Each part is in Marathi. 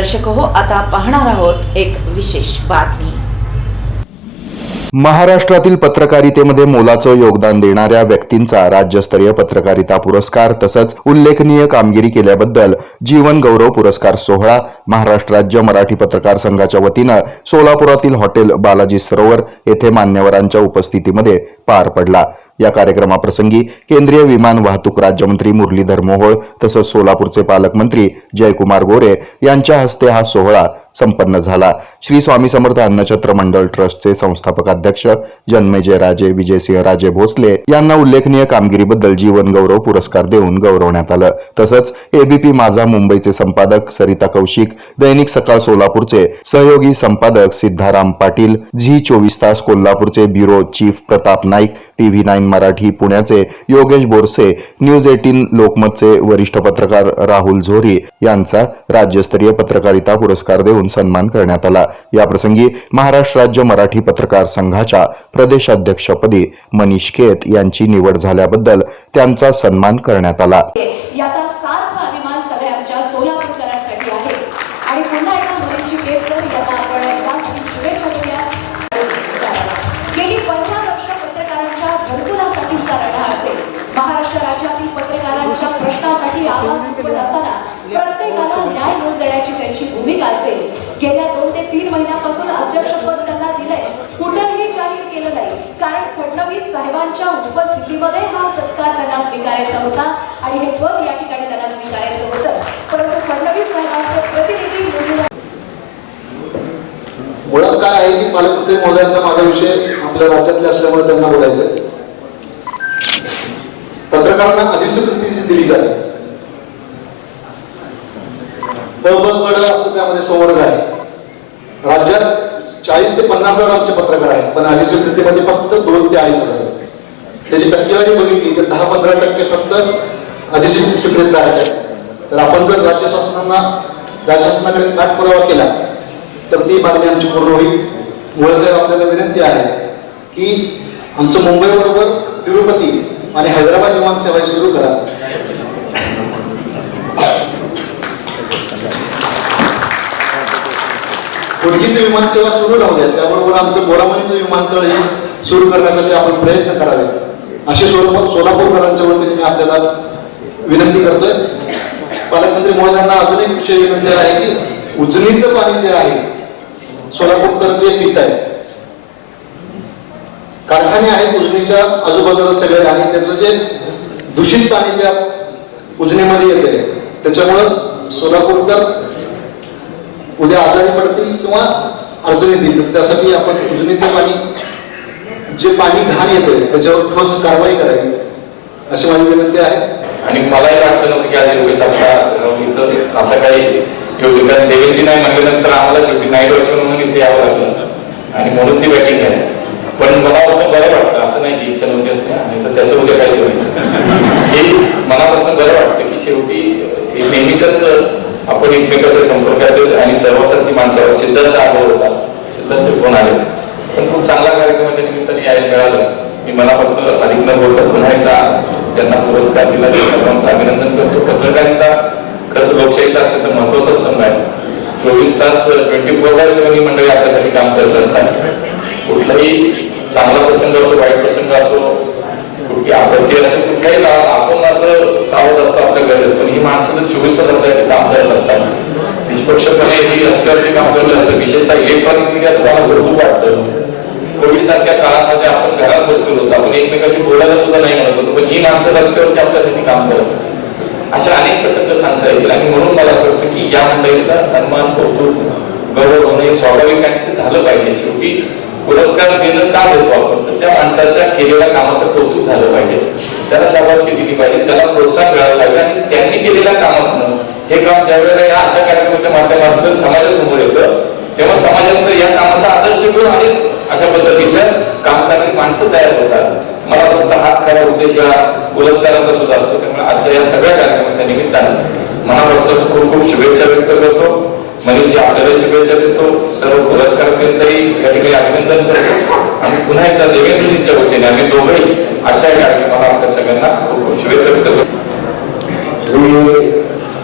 दर्शक हो आता पाहणार आहोत एक विशेष बातमी. महाराष्ट्रातील पत्रकारितेमध्ये मोलाचं योगदान देणाऱ्या व्यक्तींचा राज्यस्तरीय पत्रकारिता पुरस्कार तसंच उल्लेखनीय कामगिरी केल्याबद्दल जीवन गौरव पुरस्कार सोहळा महाराष्ट्र राज्य मराठी पत्रकार संघाच्या वतीनं सोलापुरातील हॉटेल बालाजी सरोवर येथे मान्यवरांच्या उपस्थितीमध्ये पार पडला. या कार्यक्रमाप्रसंगी केंद्रीय विमान वाहतूक राज्यमंत्री मुरलीधर मोहोळ तसंच सोलापूरचे पालकमंत्री जयकुमार गोरे यांच्या हस्ते हा सोहळा संपन्न झाला. श्री स्वामी समर्थ अन्नछत्र मंडळ ट्रस्टचे संस्थापक अध्यक्ष जन्मेजय राजे विजयसिंह राजे भोसले यांना उल्लेखनीय कामगिरीबद्दल जीवन गौरव पुरस्कार देऊन गौरवण्यात आलं. तसंच एबीपी माझा मुंबईचे संपादक सरिता कौशिक दैनिक सकाळ सोलापूरचे सहयोगी संपादक सिद्धाराम पाटील झी चोवीस तास कोल्हापूरचे bureau chief Pratap Naik TV nine Marathi पुण्याचे योगेश बोरसे न्यूज एटीन लोकमतचे वरिष्ठ पत्रकार राहुल झोरी यांचा राज्यस्तरीय पत्रकारिता पुरस्कार देऊन सन्मान करण्यात आला. याप्रसंगी महाराष्ट्र राज्य मराठी पत्रकार संघाच्या प्रदेशाध्यक्षपदी मनीष केत यांची निवड झाल्याबद्दल त्यांचा सन्मान करण्यात आला. त्यांची असेल. गेल्या दोन ते तीन महिन्यापासून अध्यक्षपद त्यांना दिलंय. कुठंही जाहीर केलं नाही. कारण फडणवीस साहेबांच्या उपस्थितीमध्ये हा सत्कार त्यांना स्वीकारायचा होता आणि हे पद या ठिकाणी त्यांना स्वीकारायचं होतं. परंतु फडणवीस साहेबांचे प्रतिनिधी मुळात काय आहे की पालकमंत्री महोदयांना माझा विषय आपल्या राज्यातले असल्यामुळे त्यांना बोलायचं पत्रकारांना अधिसूचना दिली जाते. तबगड असं त्यामध्ये संवर्ग आहे. राज्यात चाळीस ते पन्नास हजार आमचे पत्रकार आहेत पण अधिस्वीकृतीमध्ये फक्त दोन ते अडीच हजार. त्याची टक्केवारी बघितली तर दहा पंधरा टक्के फक्त अधिस्वीकृत स्वीकृतधारक आहेत. तर आपण जर राज्य शासनांना राज्य शासनाकडे पाठपुरावा केला तर ती मागणी आमची पूर्ण होईल. मुळसाहेब आपल्याला विनंती आहे की आमचं मुंबईबरोबर तिरुपती आणि हैदराबाद विमानसेवा सुरू करा. कुडकीची विमानसेवा सुरू राहू द्या त्याबरोबर आमचं बोरामणीचं विमानतळ हे सुरू करण्यासाठी आपण प्रयत्न करावे असे सोलापूर सोलापूरकरांच्या वतीने मी आपल्याला विनंती करतोय. पालकमंत्री महोदयांना अजून एक विषय विनंती आहे की उजनीचं पाणी जे आहे सोलापूरकर जे पित आहे कारखाने आहेत उजनीच्या आजूबाजूला सगळे आणि त्याचं जे दूषित पाणी त्या उजनीमध्ये येते त्याच्यामुळं सोलापूरकर उद्या आजारी पडतील किंवा अडचणी येतील. त्यासाठी आपण उजनीचे पाणी जे पाणी घाण येते त्याच्यावर ठोस कारवाई करावी. अशी माझी विनंती आहे. आणि मलाही वाटलं नव्हतं की आज योगेश इथं असं काही योग्य कारण देवेंद्रजी नाही म्हणल्यानंतर आम्हाला शेवटी नाही डॉक्टर म्हणून इथे यावं लागलं आणि म्हणून ती बॅटिंग आहे पण मला असं बरं वाटतं असं नाही की इच्छा नव्हती असं आणि तर त्याचं उद्या काही व्हायचं हे मनापासून बरं वाटतं की शेवटी हे नेहमीच आपण एकमेकाच्या संपर्कात येत आणि सर्वांसाठी माणसावर सिद्धांचा अनुभव होता सिद्धांचे फोन आले. पण खूप चांगला कार्यक्रमाच्या निमित्ताने यायला मिळालं. मी मनापासून अधिक न बोलतो. पुन्हा एकदा ज्यांना पुरस्कार दिला सर्वांचं अभिनंदन करतो. पत्रकारिता खरं लोकशाहीचा अत्यंत महत्त्वाचा स्तंभ आहे. चोवीस तास ट्वेंटी फोर बाय सेव्हन ही मंडळी आपल्यासाठी काम करत असतात. कुठलाही चांगला प्रसंग असो वाईट प्रसंग असो कुठली आपत्ती असो कुठल्याही काळात सावध असतो आपल्या गरज पण ही माणसं तर चोवीस तास आपल्याकडे काम करत असतात निष्पक्षपणे ही रस्त्यावरती काम करत असतं विशेषतः इलेक्ट्रॉनिक मीडिया तुम्हाला भरपूर वाटतं. कोविड सारख्या काळामध्ये आपण घरात बसलेलो होतो आपण एकमेकाशी बोलायला सुद्धा नाही म्हणत होतो पण ही माणसं रस्त्यावरती आपल्यासाठी काम करत असे अनेक प्रसंग सांगता येतील आणि म्हणून मला असं वाटतं की या मंडळीचा सन्मान कौतुक गौरव होणं हे स्वाभाविक आणि ते झालं पाहिजे. शेवटी पुरस्कार देणं का देतो आपण तर त्या माणसाच्या केलेल्या कामाचं कौतुक झालं पाहिजे. त्याला शाबासकी दिली पाहिजे त्याला प्रोत्साहन मिळालं पाहिजे आणि त्यांनी केलेल्या कामातनं हे काम ज्या वेळेला या अशा कार्यक्रमाच्या माध्यमातून समाजासमोर येतं तेव्हा समाजामध्ये या कामाचा आदर्श घेऊन आणि अशा पद्धतीचं काम करणारी माणसं तयार होतात. मला असं वाटतं हाच खरा उद्देश या पुरस्काराचा सुद्धा असतो. त्यामुळे आजच्या या सगळ्या कार्यक्रमाच्या निमित्तानं मनापासून खूप खूप शुभेच्छा व्यक्त करतो. म्हणजे मनीषजी आपल्याला शुभेच्छा देतो सर्व पुरस्कारार्थींचंही या ठिकाणी अभिनंदन करतो. आणि पुन्हा एकदा देवेंद्रजींच्या वतीने आम्ही दोघंही आजच्या या कार्यक्रमाला आपल्या सगळ्यांना खूप खूप शुभेच्छा व्यक्त मी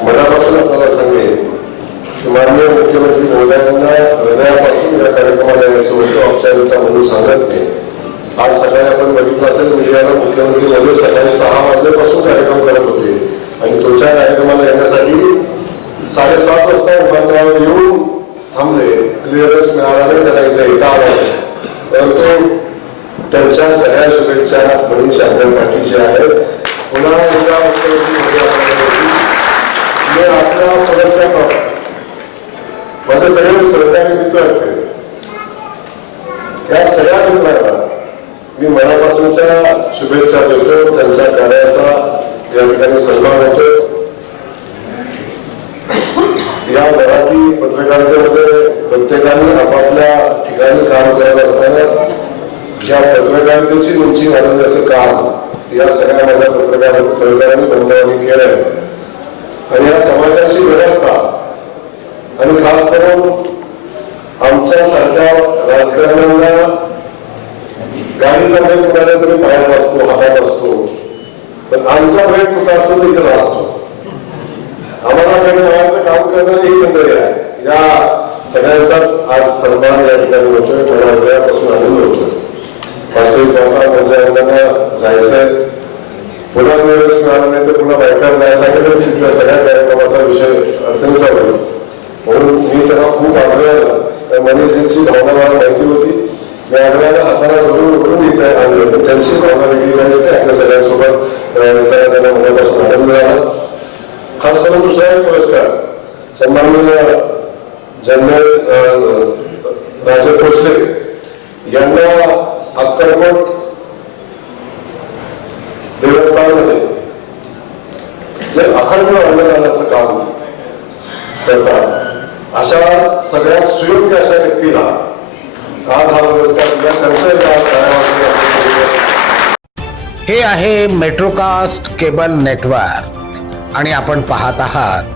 मनापासून आपल्याला सांगेन माननीय मुख्यमंत्री सगळ्यांना हृदयापासून या कार्यक्रमाला यायचं होतं औपचारिकता म्हणून सांगत नाही. आज सकाळी आपण बघितलं असेल मीडियाला मुख्यमंत्री मोदी सकाळी सहा वाजल्यापासून कार्यक्रम करत होते. आणि तुमच्या कार्यक्रमाला येण्यासाठी साडेसात वाजता विमानतळावर येऊन थांबले. क्लिअरन्स मिळाला नाही त्याला इथे येता आला परंतु त्यांच्या सगळ्या शुभेच्छा मनीष आपल्या पाठीच्या आहेत. पुन्हा एकदा मी आपला पुरस्कार माझे सगळे सहकारी मित्र आहेत या सगळ्या मित्रांना मी मनापासूनच्या शुभेच्छा देतो. त्यांच्या कार्याचा या ठिकाणी सन्मान होतो. या मराठी पत्रकारितेमध्ये प्रत्येकाने आपापल्या ठिकाणी काम करत असताना या पत्रकारितेची उंची वाढवण्याचं काम या सगळ्या माझ्या पत्रकार सहकार्याने बंधवांनी आहे आणि या समाजाची व्यवस्था आणि खास करून आमच्यासारख्या राजकारण्यांना गाडी जर कुणाला तरी बाहेर असतो हातात असतो पण आमचा भेट कुठं असतो तिकडे असतो. आम्हाला भेट पंतप्रधान काम करणारी ही मंडळी आहे. या सगळ्यांचाच आज सन्मान या ठिकाणी होतोय. मला हृदयापासून आनंद होतोय. वास्तविक आता मंडळांना जायचंय. पुन्हा वेळेस मिळाला नाही तर पुन्हा बायकार जायला लागेल. तिथल्या सगळ्या कार्यक्रमाचा विषय अडचणीचा होईल. म्हणून मी त्यांना खूप आग्रह मनीषजींची भावना मला माहिती होती. मी आग्रहाने हाताला धरून उठून इथे आणलं पण त्यांची भावना वेगळी पाहिजे ते आपल्या सगळ्यांसोबत त्यांना मनापासून आनंद झाला. खास करून दुसरा एक पुरस्कार. सन्माननीय जनरल अं, राजे भोसले यांना अक्कलकोट देवस्थानमध्ये जे अखंड अन्नदानाचं काम करतात अशा सगळ्यात सुयोग्य अशा व्यक्तीला आज हा पुरस्कार या कार्यामध्ये हे आहे मेट्रोकास्ट केबल नेटवर्क आणि आपण पाहत आहात